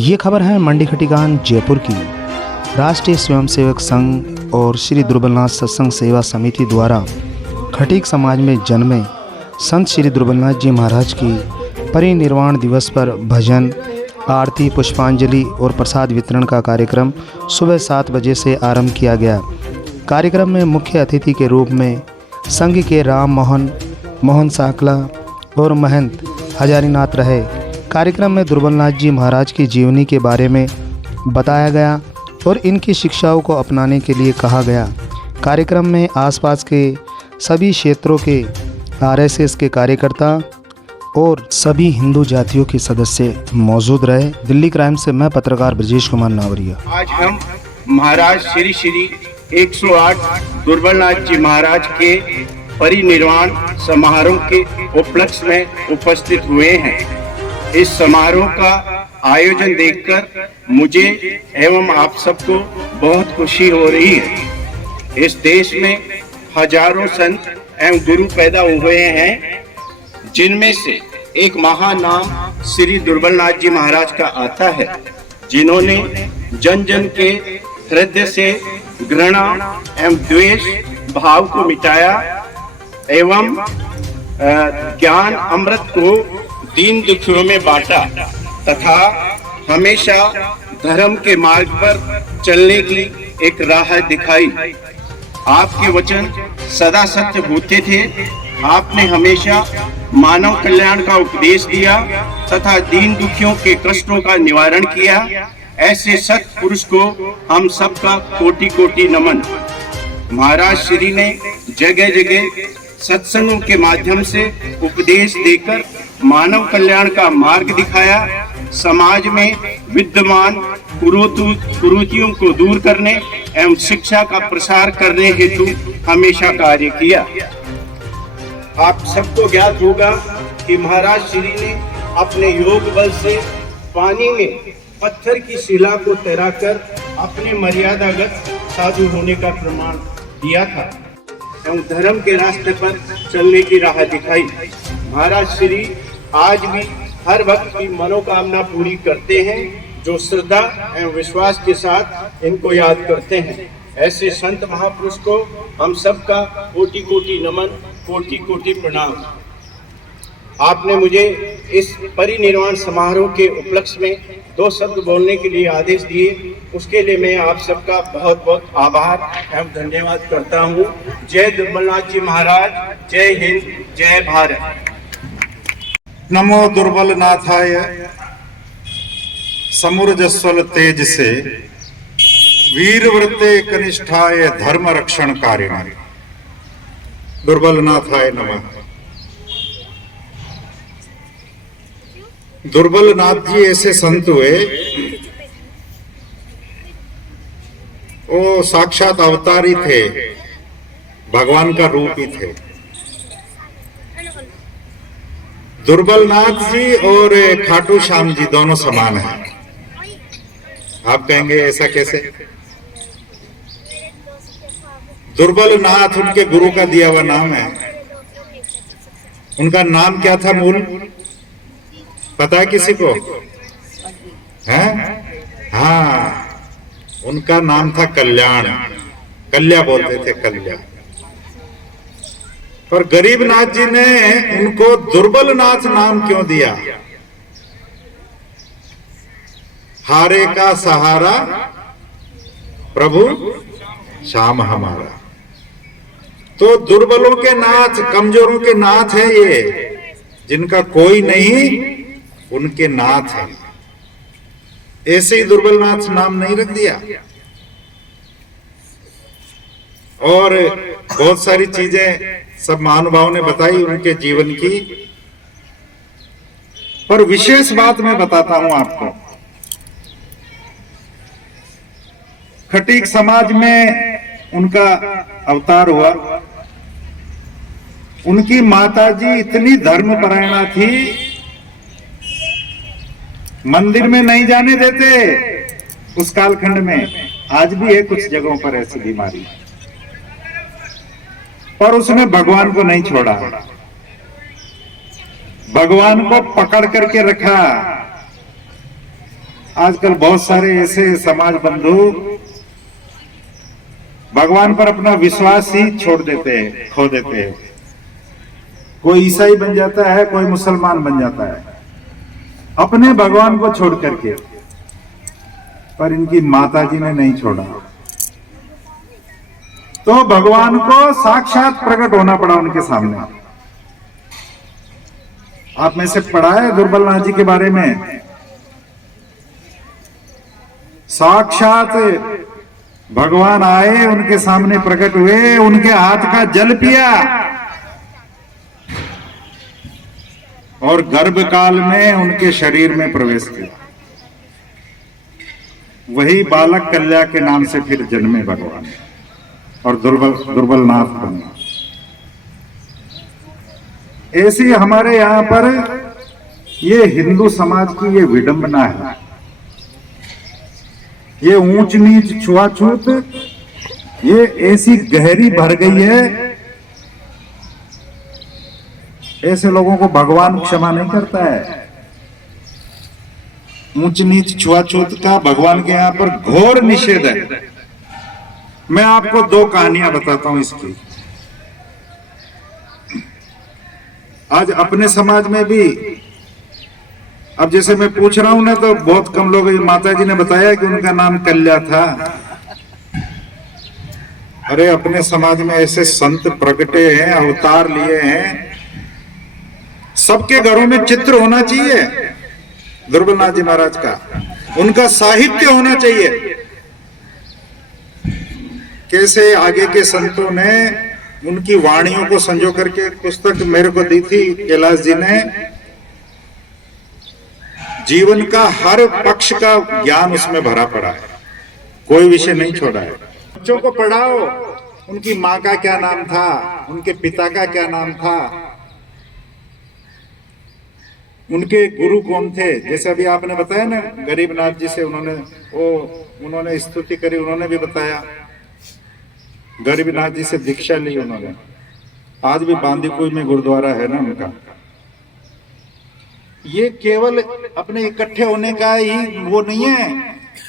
ये खबर है मंडी खटीकान जयपुर की। राष्ट्रीय स्वयंसेवक संघ और श्री दुर्बलनाथ सत्संग सेवा समिति द्वारा खटीक समाज में जन्मे संत श्री दुर्बलनाथ जी महाराज की परिनिर्वाण दिवस पर भजन, आरती, पुष्पांजलि और प्रसाद वितरण का कार्यक्रम सुबह 7 बजे से आरंभ किया गया। कार्यक्रम में मुख्य अतिथि के रूप में संघ के राम मोहन साकला और महंत हजारीनाथ रहे। कार्यक्रम में दुर्बलनाथ जी महाराज की जीवनी के बारे में बताया गया और इनकी शिक्षाओं को अपनाने के लिए कहा गया। कार्यक्रम में आसपास के सभी क्षेत्रों के आरएसएस के कार्यकर्ता और सभी हिंदू जातियों के सदस्य मौजूद रहे। दिल्ली क्राइम से मैं पत्रकार ब्रजेश कुमार नावरिया। आज हम महाराज श्री श्री 108 दुर्बलनाथ जी महाराज के परिनिर्वाण समारोह के उपलक्ष्य में उपस्थित हुए हैं। इस समारोह का आयोजन देखकर मुझे एवं आप सबको बहुत खुशी हो रही है। इस देश में हजारों संत एवं गुरु पैदा हुए हैं, जिनमें से एक महान नाम श्री दुर्बलनाथ जी महाराज का आता है, जिन्होंने जन जन के हृदय से घृणा एवं द्वेष भाव को मिटाया एवं ज्ञान अमृत को दीन दुखियों में बांटा तथा हमेशा धर्म के मार्ग पर चलने की एक राह दिखाई। आपके वचन सदा सत्य होते थे। आपने हमेशा मानव कल्याण का उपदेश दिया तथा दीन दुखियों के कष्टों का निवारण किया। ऐसे सत पुरुष को हम सबका कोटि कोटि नमन। महाराज श्री ने जगह जगह सत्संगों के माध्यम से उपदेश देकर मानव कल्याण का मार्ग दिखाया। समाज में विद्यमान कुरीतियों को दूर करने एवं शिक्षा का प्रसार करने हेतु हमेशा कार्य किया। आप सबको ज्ञात होगा कि महाराज श्री ने अपने योग बल से पानी में पत्थर की शिला को तैराकर अपने मर्यादागत साधु होने का प्रमाण दिया था एवं धर्म के रास्ते पर चलने की राह दिखाई। महाराज श्री आज भी हर भक्त की मनोकामना पूरी करते हैं, जो श्रद्धा एवं विश्वास के साथ इनको याद करते हैं। ऐसे संत महापुरुष को हम सबका कोटि कोटि नमन, कोटि कोटि प्रणाम। आपने मुझे इस परिनिर्वाण समारोह के उपलक्ष्य में 2 शब्द बोलने के लिए आदेश दिए, उसके लिए मैं आप सबका बहुत बहुत आभार एवं धन्यवाद करता हूँ। जय दुर्बलनाथ जी महाराज, जय हिंद, जय भारत। नमो दुर्बलनाथाय समुर्जस्वल तेज से वीरव्रते कनिष्ठाय धर्म रक्षण कारिणाय। दुर्बलनाथाय नमः। दुर्बलनाथ जी ऐसे संत हुए, वो साक्षात अवतारी थे, भगवान का रूप ही थे। दुर्बलनाथ जी और खाटू श्याम जी दोनों समान हैं। आप कहेंगे ऐसा कैसे? दुर्बलनाथ उनके गुरु का दिया हुआ नाम है। उनका नाम क्या था मूल, पता है किसी को? हैं? हाँ, उनका नाम था कल्याण। कल्या बोलते थे, कल्या। पर गरीबनाथ जी ने उनको दुर्बलनाथ नाम क्यों दिया? हारे का सहारा प्रभु श्याम हमारा। तो दुर्बलों के नाथ, कमजोरों के नाथ है ये, जिनका कोई नहीं उनके नाथ है। ऐसे ही दुर्बलनाथ नाम नहीं रख दिया। और बहुत सारी चीजें सब महानुभावों ने बताई उनके जीवन की, पर विशेष बात मैं बताता हूं आपको। खटीक समाज में उनका अवतार हुआ। उनकी माताजी इतनी धर्मपरायणा थी, मंदिर में नहीं जाने देते उस कालखंड में। आज भी है कुछ जगहों पर ऐसी बीमारी, पर उसने भगवान को नहीं छोड़ा। भगवान को पकड़ करके रखा। आजकल बहुत सारे ऐसे समाज बंधु भगवान पर अपना विश्वास ही छोड़ देते हैं, खो देते हैं। कोई ईसाई बन जाता है, कोई मुसलमान बन जाता है अपने भगवान को छोड़ करके, पर इनकी माता जी ने नहीं छोड़ा। तो भगवान को साक्षात प्रकट होना पड़ा उनके सामने। आप में से पढ़ा है दुर्बलनाथ जी के बारे में? साक्षात भगवान आए, उनके सामने प्रकट हुए, उनके हाथ का जल पिया और गर्भकाल में उनके शरीर में प्रवेश किया। वही बालक कल्या के नाम से फिर जन्मे भगवान और दुर्बलनाथ बने। ऐसी हमारे यहां पर ये हिंदू समाज की ये विडंबना है, ये ऊंच नीच छुआछूत ये ऐसी गहरी भर गई है। ऐसे लोगों को भगवान क्षमा नहीं करता है। ऊंच नीच छुआछूत का भगवान के यहां पर घोर निषेध है। मैं आपको दो कहानियां बताता हूं इसकी। आज अपने समाज में भी, अब जैसे मैं पूछ रहा हूं ना, तो बहुत कम लोग, माता जी ने बताया कि उनका नाम कल्या था। अरे अपने समाज में ऐसे संत प्रगटे हैं, अवतार लिए हैं। सबके घरों में चित्र होना चाहिए दुर्बलनाथ जी महाराज का, उनका साहित्य होना चाहिए। कैसे आगे के संतों ने उनकी वाणियों को संजो करके पुस्तक मेरे को दी थी कैलाश जी ने। जीवन का हर पक्ष का ज्ञान उसमें भरा पड़ा है, कोई विषय नहीं छोड़ा है। बच्चों को पढ़ाओ, उनकी माँ का क्या नाम था, उनके पिता का क्या नाम था, उनके गुरु कौन थे। जैसे अभी आपने बताया ना गरीबनाथ जी से उन्होंने स्तुति करी, उन्होंने भी बताया। गरीबनाथ जी से दीक्षा ली उन्होंने। आज भी बांदीकुई में गुरुद्वारा है ना उनका। ये केवल अपने इकट्ठे होने का ही वो नहीं है,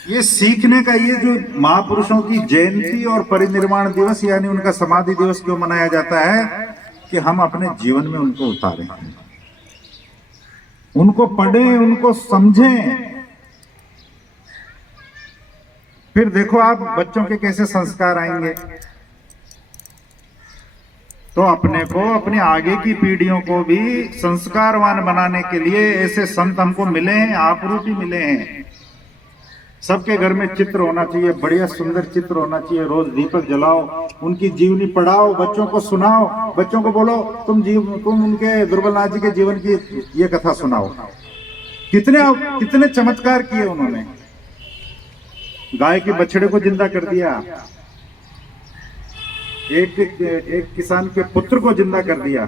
ये सीखने का। ये जो महापुरुषों की जयंती और परिनिर्वाण दिवस यानी उनका समाधि दिवस क्यों मनाया जाता है कि हम अपने जीवन में उनको उतारें, उनको पढ़ें, उनको समझें। फिर देखो आप बच्चों के कैसे संस्कार आएंगे। तो अपने को, अपने आगे की पीढ़ियों को भी संस्कारवान बनाने के लिए ऐसे संत हमको मिले हैं, आपरूपी मिले हैं। सबके घर में चित्र होना चाहिए, बढ़िया सुंदर चित्र होना चाहिए। रोज दीपक जलाओ, उनकी जीवनी पढ़ाओ, बच्चों को सुनाओ, बच्चों को बोलो तुम उनके दुर्बलनाथ जी के जीवन की ये कथा सुनाओ। कितने चमत्कार किए उन्होंने। गाय के बछड़े को जिंदा कर दिया, एक किसान के पुत्र को जिंदा कर दिया।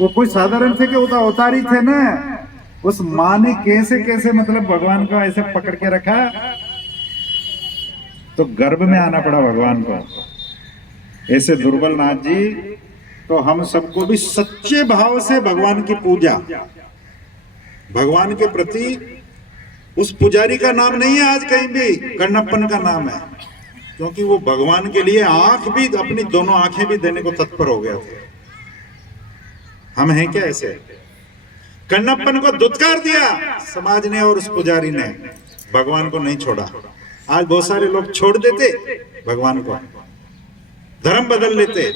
वो कोई साधारण थे कि अवतारी थे ना। उस माँ ने कैसे कैसे मतलब भगवान को ऐसे पकड़ के रखा, तो गर्भ में आना पड़ा भगवान को। ऐसे दुर्बलनाथ जी, तो हम सबको भी सच्चे भाव से भगवान की पूजा, भगवान के प्रति उस पुजारी का नाम नहीं है आज कहीं भी, कण्णप्पन का नाम है। क्योंकि वो भगवान के लिए आंख भी, अपनी दोनों आंखें भी देने को तत्पर हो गया थे। हम हैं क्या ऐसे? कण्णप्पन को दुत्कार दिया समाज ने और उस पुजारी ने, भगवान को नहीं छोड़ा। आज बहुत सारे लोग छोड़ देते भगवान को, धर्म बदल लेते,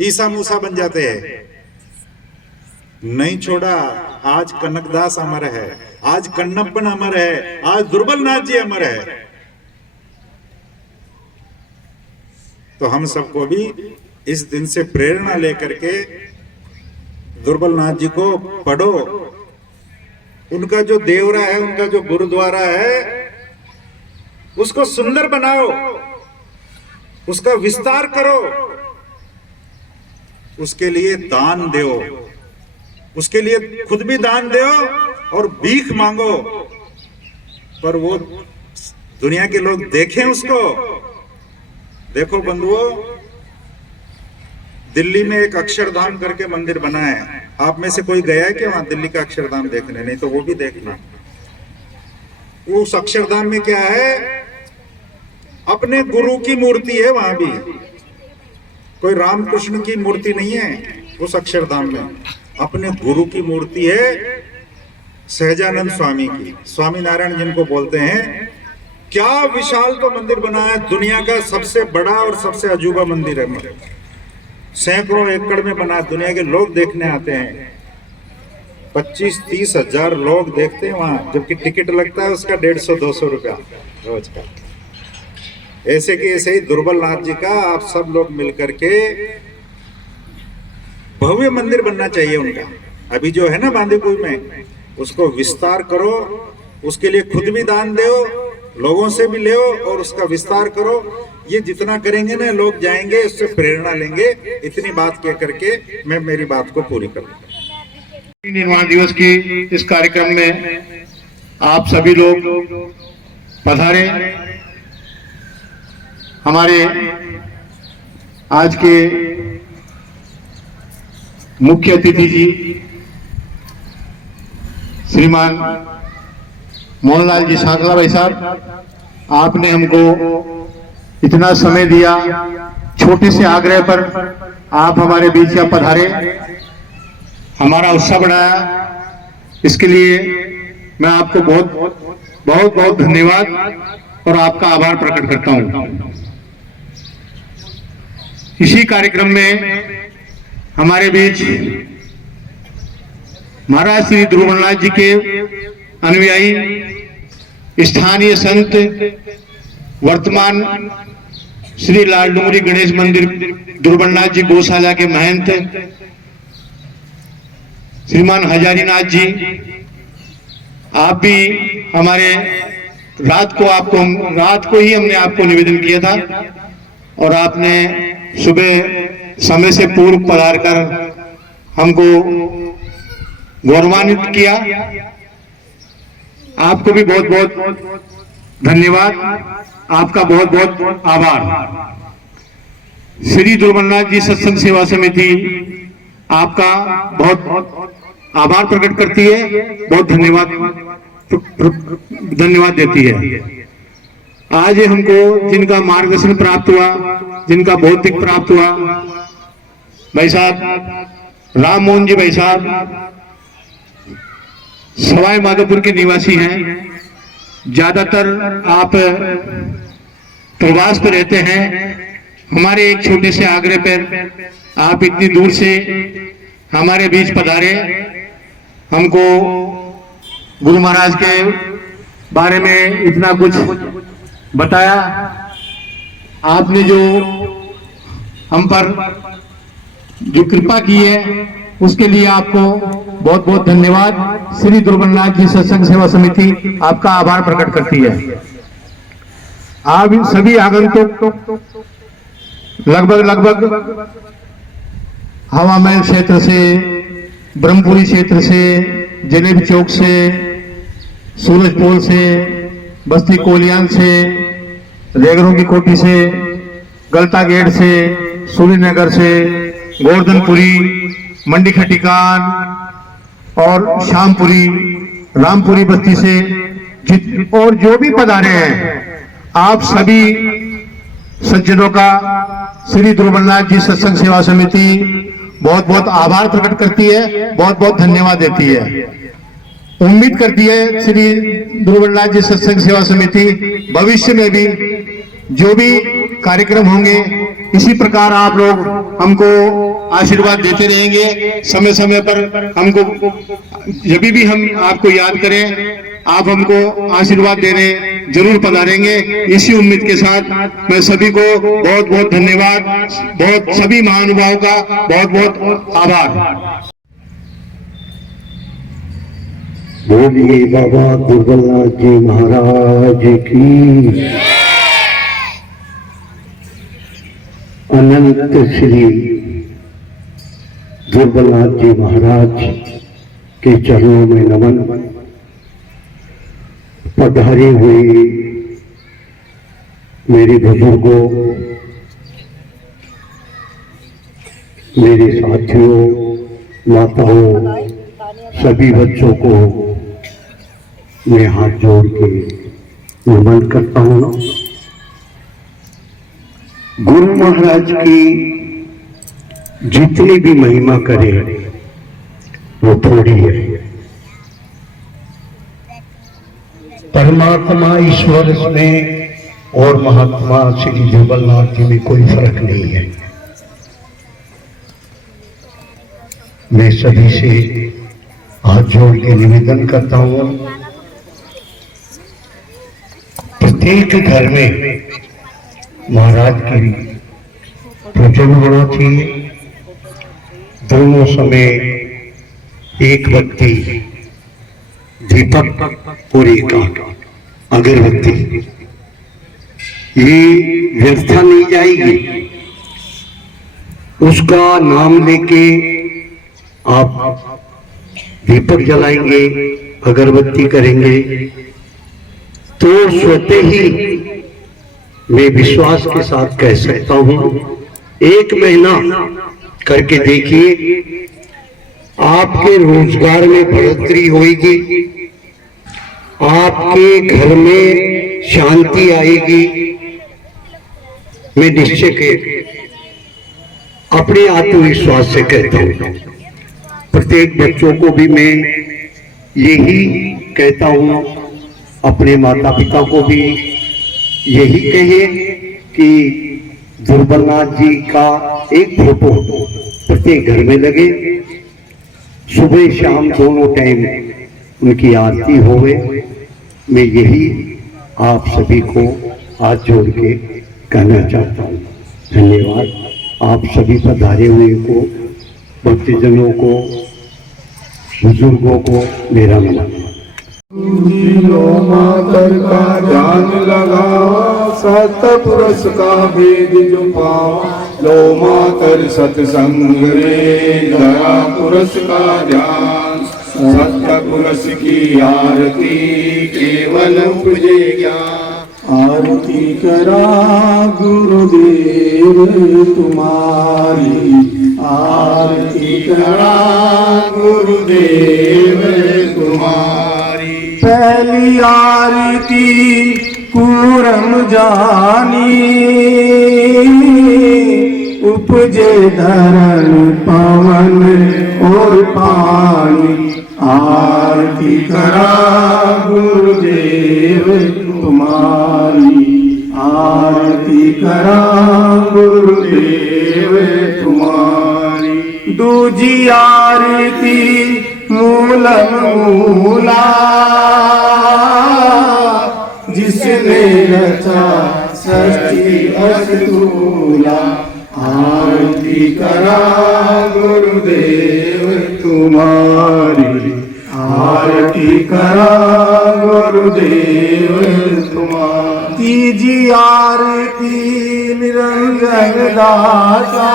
ईसा मूसा बन जाते हैं। नहीं छोड़ा। आज कनकदास अमर है, आज कण्णप्पन अमर है, आज दुर्बलनाथ जी अमर है। तो हम सबको भी इस दिन से प्रेरणा लेकर के दुर्बलनाथ जी को पढ़ो। उनका जो देवरा है, उनका जो गुरुद्वारा है, उसको सुंदर बनाओ, उसका विस्तार करो, उसके लिए दान दो, उसके लिए खुद भी दान दो और भीख मांगो। पर वो दुनिया के लोग देखें उसको। देखो बंधुओं, दिल्ली में एक अक्षरधाम करके मंदिर बना है। आप में से कोई गया है कि वहां दिल्ली का अक्षरधाम देखने? नहीं तो वो भी देखना। उस अक्षरधाम में क्या है, अपने गुरु की मूर्ति है। वहां भी कोई रामकृष्ण की मूर्ति नहीं है उस अक्षरधाम में, अपने गुरु की मूर्ति है, सहजानंद स्वामी की, स्वामी नारायण जिनको बोलते हैं। क्या विशाल तो मंदिर बना है, दुनिया का सबसे बड़ा और सबसे अजूबा मंदिर है। सैकड़ों एकड़ में बना, दुनिया के लोग देखने आते हैं, 25-30 हजार लोग देखते हैं वहां, जबकि टिकट लगता है उसका 150-200 रुपया रोज का। ऐसे कि ऐसे ही दुर्बलनाथ जी का आप सब लोग मिलकर के भव्य मंदिर बनना चाहिए उनका। अभी जो है ना बांदीकुई में, उसको विस्तार करो, उसके लिए खुद भी दान दो, लोगों से भी ले और उसका विस्तार करो। ये जितना करेंगे ना लोग जाएंगे, उससे प्रेरणा लेंगे। इतनी बात कह करके मैं मेरी बात को पूरी करूंगा। निर्माण दिवस की इस कार्यक्रम में आप सभी लोग पधारे। हमारे आज के मुख्य अतिथि जी श्रीमान मोहनलाल जी सांकला भाई साहब, आपने हमको इतना समय दिया, छोटे से आग्रह पर आप हमारे बीच में पधारे, हमारा उत्साह बढ़ाया। इसके लिए मैं आपको बहुत बहुत धन्यवाद और आपका आभार प्रकट करता हूं। इसी कार्यक्रम में हमारे बीच महाराज श्री ध्रुवनाथ जी के अनुयायी स्थानीय संत, वर्तमान श्री लाल डुंगरी गणेश मंदिर ध्रुवनाथ जी गौशाला के महंत श्रीमान हजारीनाथ जी, आप भी हमारे रात को ही हमने आपको निवेदन किया था और आपने सुबह समय से पूर्व पधार कर हमको गौरवान्वित किया। आपको भी बहुत बहुत धन्यवाद, आपका बहुत बहुत आभार। श्री ध्रुवनाथ जी सत्संग सेवा समिति आपका बहुत बहुत आभार प्रकट करती है, बहुत धन्यवाद देती है। आज हमको जिनका मार्गदर्शन प्राप्त हुआ, जिनका भौतिक प्राप्त हुआ, भाई साहब राम मोहन जी भाई साहब सवाई माधोपुर के निवासी हैं। ज्यादातर आप प्रवास पर रहते हैं। हमारे एक छोटे से आग्रह पर आप इतनी दूर से हमारे बीच पधारे, हमको गुरु महाराज के बारे में इतना कुछ बताया। आपने जो हम पर जो कृपा की है उसके लिए आपको बहुत बहुत धन्यवाद। श्री ध्रुवनाथ जी सत्संग सेवा समिति आपका आभार प्रकट करती है। आप सभी आगंतुक लगभग हवा महल क्षेत्र से, ब्रह्मपुरी क्षेत्र से, जलेबी चौक से, सूरजपोल से, बस्ती कोलियान से, रेगरों की कोठी से, गलता गेट से, सूर्यनगर से, गोवर्धनपुरी, मंडी खटिकान और शामपुरी, रामपुरी बस्ती से और जो भी पधारे हैं, आप सभी सज्जनों का श्री ध्रुवनाथ जी सत्संग सेवा समिति बहुत बहुत आभार प्रकट करती है, बहुत बहुत धन्यवाद देती है। उम्मीद करती है श्री ध्रुवनाथ जी सत्संग सेवा समिति भविष्य में भी जो भी कार्यक्रम होंगे इसी प्रकार आप लोग हमको आशीर्वाद देते रहेंगे। समय समय पर हमको जब भी हम आपको याद करें, आप हमको आशीर्वाद देने जरूर पधारेंगे। इसी उम्मीद के साथ मैं सभी को बहुत बहुत धन्यवाद, सभी महानुभावों का बहुत बहुत आभार। बोलिए बाबा दुर्बलनाथ जी महाराज की। अनंत श्री दुर्बलनाथ जी महाराज के चरणों में नमन। पधारी हुई मेरी बुजुर्गों, मेरे साथियों, माताओं, सभी बच्चों को मैं हाथ जोड़ के नमन करता हूँ। गुरु महाराज की जितनी भी महिमा करे वो थोड़ी है। परमात्मा ईश्वर में और महात्मा श्री ध्रुवलनाथ जी में कोई फर्क नहीं है। मैं सभी से हाथ जोड़ के निवेदन करता हूँ, प्रत्येक घर में महाराज की पूजन होना चाहिए। दोनों समय एक बत्ती दीपक और एक अगरबत्ती, ये व्यवस्था नहीं जाएगी। उसका नाम लेके आप दीपक जलाएंगे, अगरबत्ती करेंगे, तो स्वतः ही मैं विश्वास के साथ कह सकता हूं, 1 महीना करके देखिए, आपके रोजगार में बढ़ोतरी होगी, आपके घर में शांति आएगी। मैं निश्चय के अपने आत्मविश्वास से कहता हूं। प्रत्येक बच्चों को भी मैं यही कहता हूं, अपने माता पिता को भी यही कहिए कि ध्रुवलनाथ जी का एक फोटो प्रत्येक घर में लगे, सुबह शाम दोनों टाइम उनकी आरती होवे। मैं यही आप सभी को हाथ जोड़ के कहना चाहता हूँ। धन्यवाद। आप सभी पधारे हुए को, भक्तजनों को, बुजुर्गों को मेरा नमन। लो मातर का ध्यान लगाओ, सतपुरुष का भेद जो पाओ। लो मातर सत्संग रे, दया पुरुष का ध्यान। सतपुरुष की आरती केवल पूजे ज्ञान। आरती करा गुरुदेव तुम्हारी, आरती करा गुरुदेव तुम्हारी। पहली आरती कूरम जानी, उपजे धरण पवन और पानी। आरती करा गुरुदेव तुम्हारी, आरती करा गुरुदेव तुम्हारी। दूजी आरती मूलम मूला, जिसने रचा सृष्टि अस्तूला। आरती करा गुरुदेव तुम्हारी, आरती करा गुरुदेव तुम्हारी। तीजी आरती निरंजन दाता,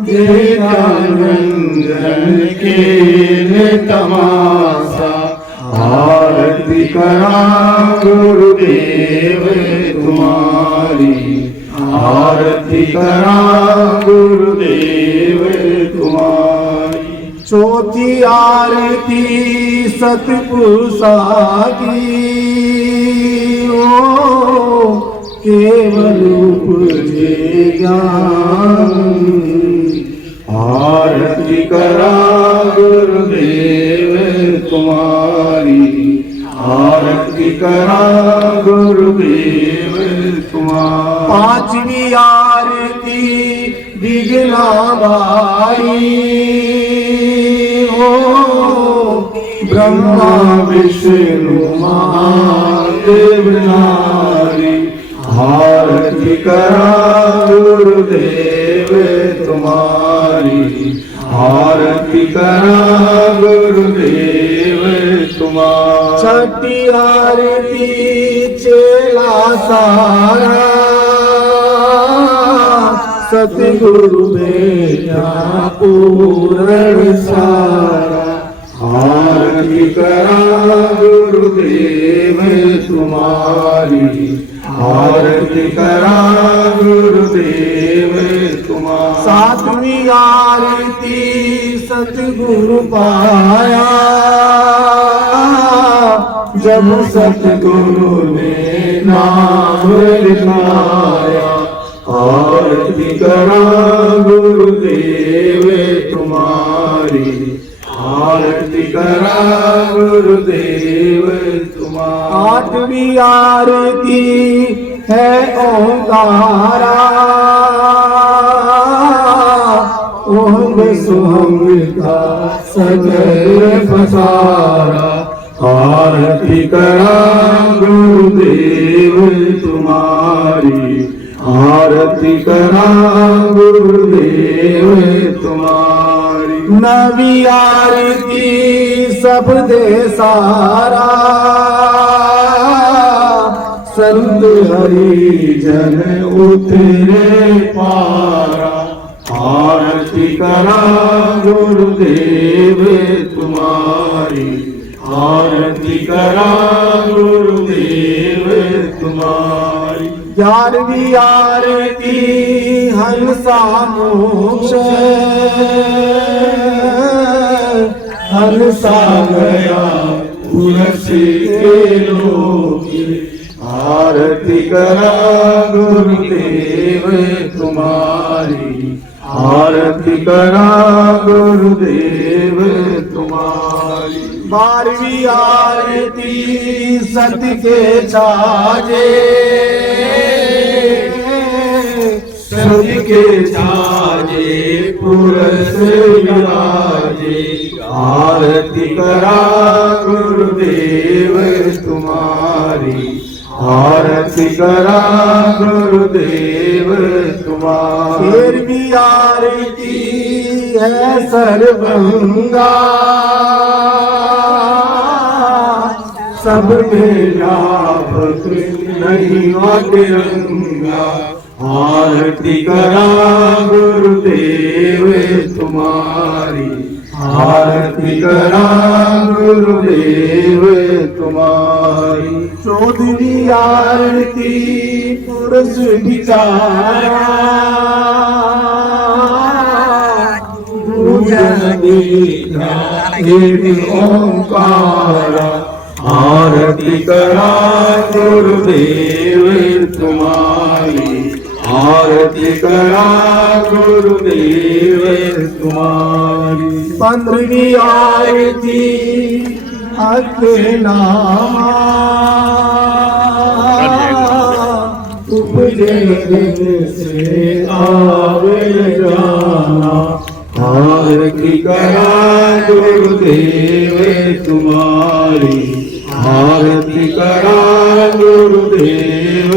जय रंजन के तमाशा। आरती करा गुरुदेव तुम्हारी, आरती करा गुरुदेव तुम्हारी। चौथी आरती सतपुरुषा की, ओ केवल उपजे ज्ञान। आरती करा गुरुदेव तुम्हारी, आरती करा गुरुदेव तुम्हारी। पांचवी आरती विघ्ना भाई, हो ब्रह्मा विष्णु महादेव नारी। आरती करा गुरुदेव तुम्हारी, आरती करा गुरुदेव तुम्हारी। छठी आरती चेला सारा, सतगुरु बेटा पूर्ण सारा। आरती करा गुरुदेव तुम्हारी, आरती करा गुरुदेव तुम्हारी। सातवीं आरती सतगुरु पाया, जब सतगुरु ने नाम लिखाया, आरती करा गुरुदेव तुम्हारी, आरती करा गुरुदेव तुम्हारी। आठवीं आरती है ओंकारा, ओंग सुहंग का सजल पसारा, आरती करा गुरुदेव तुम्हारी, आरती करा गुरुदेव तुम्हारी। नवी आरती सब दे सारा, संत हरिजन उतरे पारा, आरती करा गुरुदेव तुम्हारी, आरती करा गुरुदेव तुम्हारी। 11वीं आरती हंसा मोक्ष, हंसा गया उरस के लोक, आरती करा गुरुदेव तुम्हारी, आरती करा गुरुदेव तुम्हारी। 12वीं आरती सत्य के छाजे, सत्य के छाजे पुरस विराजे, आरती करा गुरुदेव तुम्हारी, आरती करा गुरुदेव तुम्हारी। 13वीं आरती है सर्वंगा, सब में व्यापक नहीं तिरंगा, आरती करा गुरुदेव तुम्हारी, आरती करा गुरुदेव तुम्हारी। 14वीं आरती पुरुष विचारा, पूजन दीना एक ओंकारा, आरती करा गुरुदेव तुम्हारी, आरती करा गुरुदेव तुम्हारी। 15वीं आरती अकेनामा, उपजे दिन से आवे जाना, आरती करा गुरुदेव तुम्हारी, आरती करा गुरुदेव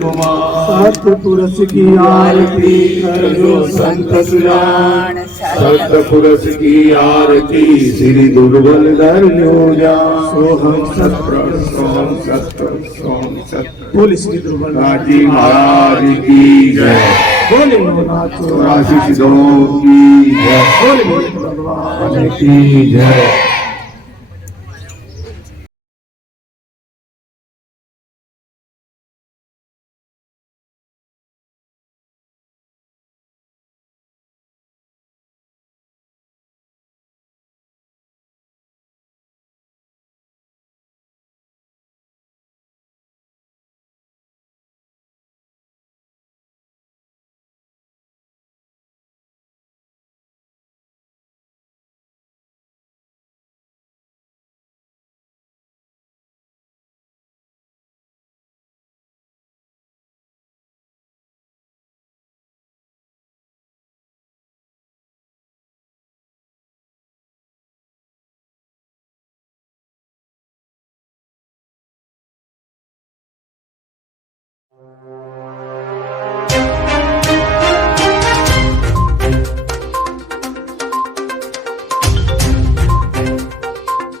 तुम्हारी। सतपुरुष की आरती करो संत सुजान, सतपुरुष की आरती श्री दुर्बल धर्यो जान। सोहम सत्य सोहम सत्य सोहम सत्य। बोले श्री दुर्बल जी महाराज की जय, बोले चौरासी सिद्धों की जय, बोले भगवान की जय।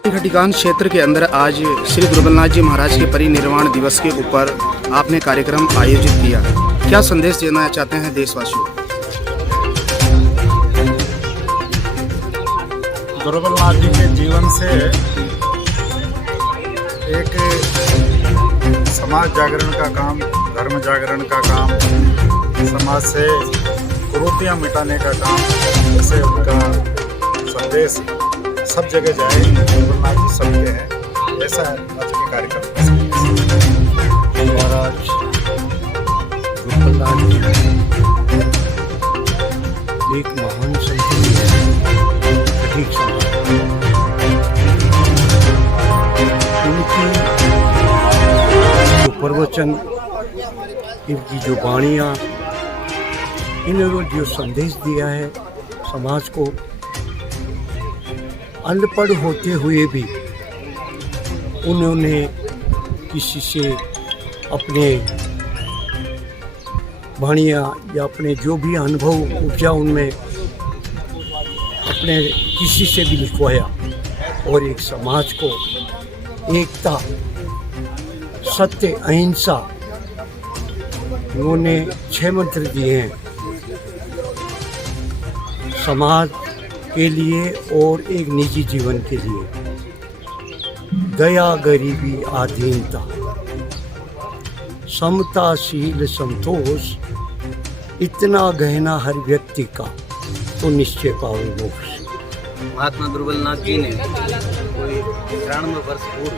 घटिकान क्षेत्र के अंदर आज श्री दुर्बलनाथ जी महाराज के परिनिर्वाण दिवस के ऊपर आपने कार्यक्रम आयोजित किया, क्या संदेश देना चाहते हैं देशवासियों को? दुर्बलनाथ जी के जीवन से एक समाज जागरण का काम, धर्म जागरण का काम, समाज से कुरीतियाँ मिटाने का काम, जैसे उनका संदेश सब जगह जाए, दुर्बलनाथ जी सबके हैं, ऐसा आज के दुर्बलदास जी एक महान संत है, कठिक संत। इनकी जो प्रवचन, इनकी जो वाणियाँ, इन्होंने जो संदेश दिया है समाज को, अनपढ़ होते हुए भी उन्होंने किसी से अपने वाणियाँ या अपने जो भी अनुभव उपजा उनमें अपने किसी से भी लिखवाया और एक समाज को एकता, सत्य, अहिंसा, उन्होंने 6 मंत्र दिए हैं समाज के लिए और एक निजी जीवन के लिए। दया, गरीबी, आधीनता, समता, शील, संतोष, इतना गहना हर व्यक्ति का तो निश्चय पावे मोक्ष। महात्मा दुर्बलनाथ जी ने कोई 93 वर्ष पूर्व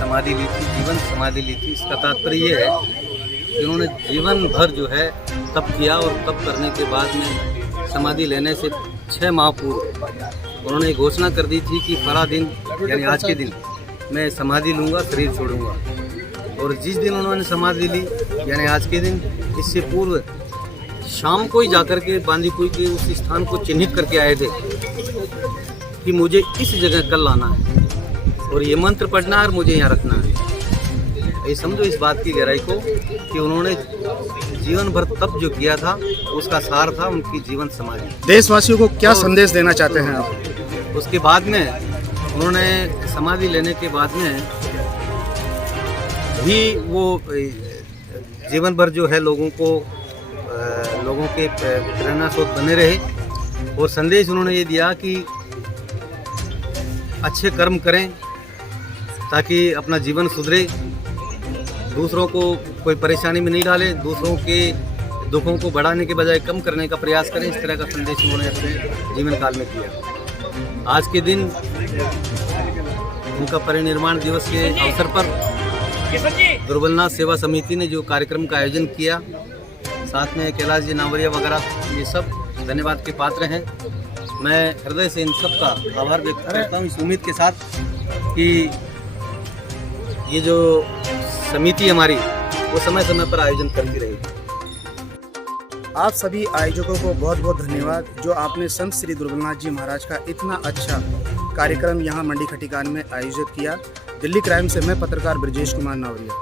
समाधि ली थी, जीवन समाधि ली थी। इसका तात्पर्य ये है कि उन्होंने जीवन भर जो है तप किया और तप करने के बाद में समाधि लेने से 6 माह पूर्व उन्होंने घोषणा कर दी थी कि फला दिन यानी आज के दिन मैं समाधि लूँगा, शरीर छोड़ूंगा। और जिस दिन उन्होंने समाधि ली यानी आज के दिन, इससे पूर्व शाम को ही जाकर के बांदीकुई के उस स्थान को चिन्हित करके आए थे कि मुझे इस जगह कल लाना है और ये मंत्र पढ़ना है और मुझे यहाँ रखना है। ये समझो इस बात की गहराई को कि उन्होंने जीवन भर तप जो किया था उसका सार था उनकी जीवन समाधि। देशवासियों को क्या संदेश देना चाहते हैं आप? उसके बाद में उन्होंने समाधि लेने के बाद में भी वो जीवन भर जो है लोगों के प्रेरणा स्रोत बने रहे और संदेश उन्होंने ये दिया कि अच्छे कर्म करें ताकि अपना जीवन सुधरे, दूसरों को कोई परेशानी में नहीं डालें, दूसरों के दुखों को बढ़ाने के बजाय कम करने का प्रयास करें। इस तरह का संदेश उन्होंने अपने जीवन काल में किया। आज के दिन उनका परिनिर्वाण दिवस के अवसर पर दुर्बलनाथ सेवा समिति ने जो कार्यक्रम का आयोजन किया, साथ में कैलाश जी नावरिया वगैरह, ये सब धन्यवाद के पात्र हैं। मैं हृदय से इन सब का आभार व्यक्त करता हूँ इस उम्मीद के साथ कि ये जो समिति हमारी वो समय समय पर आयोजन करती रहेगी। आप सभी आयोजकों को बहुत बहुत धन्यवाद जो आपने संत श्री दुर्बलनाथ जी महाराज का इतना अच्छा कार्यक्रम यहाँ मंडी खटीकान में आयोजित किया। दिल्ली क्राइम से मैं पत्रकार ब्रजेश कुमार नावरिया।